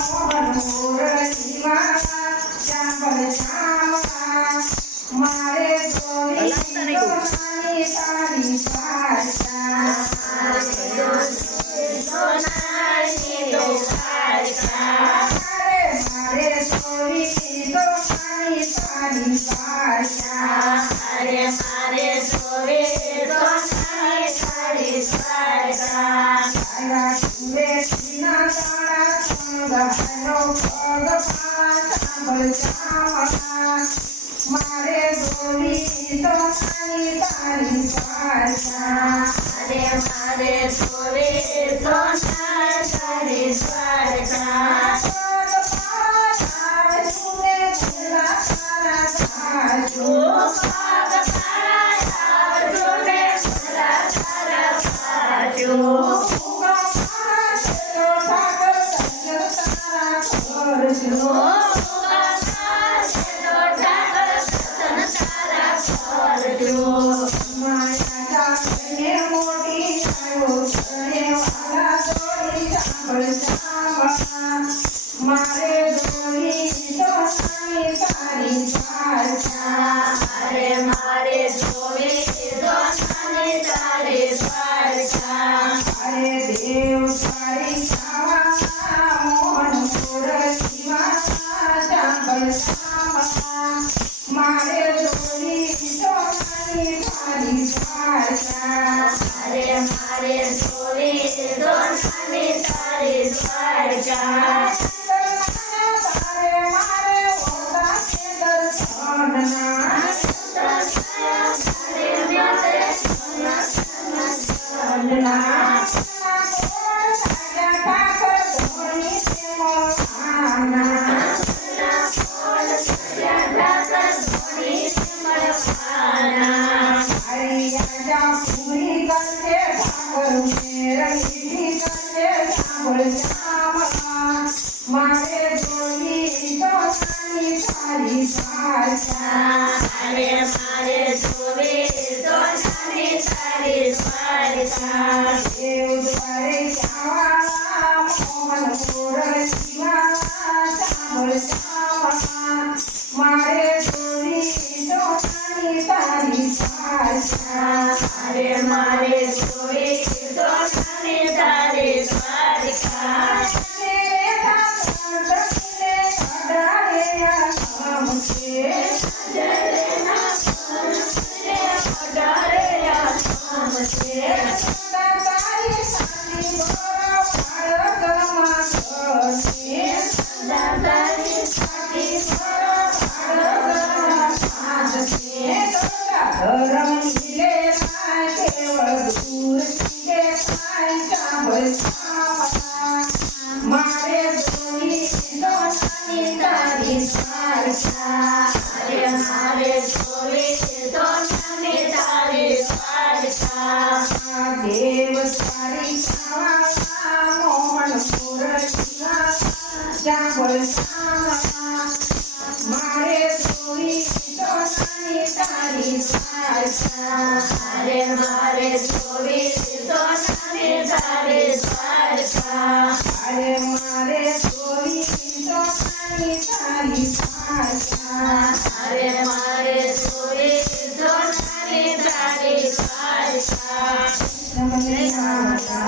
મોહન મોરલી વાળા શ્યામ શ્યામા મારે જોવી સોનાની તારી પારકા મારે જોવી સોનાની તારી પારકા મારે ગોરી સોનાની તારી પારકા મારે ગોરી સોનાની તારી પારકા અરે દેવ તારી ખાવા મોહન મોરલી વાળા શ્યામ શ્યામા મારે ગોરી સોનાની તારી પારકા મારે ગોરી સોનાની તારી પારકા દેવ દ્વારે શ્યામા મોહન મોરલી વાળા શ્યામ શ્યામા મારે ગોરી સોનાની તારી પારકા મારે ગોરી સોનાની તારી પારકા દેવ તારી ખાવા મોહન મોરલી વાળા શ્યામ શ્યામા મારે ગોરી સોનાની તારી પારકા અરે મારે ગોરી સોનાની તારી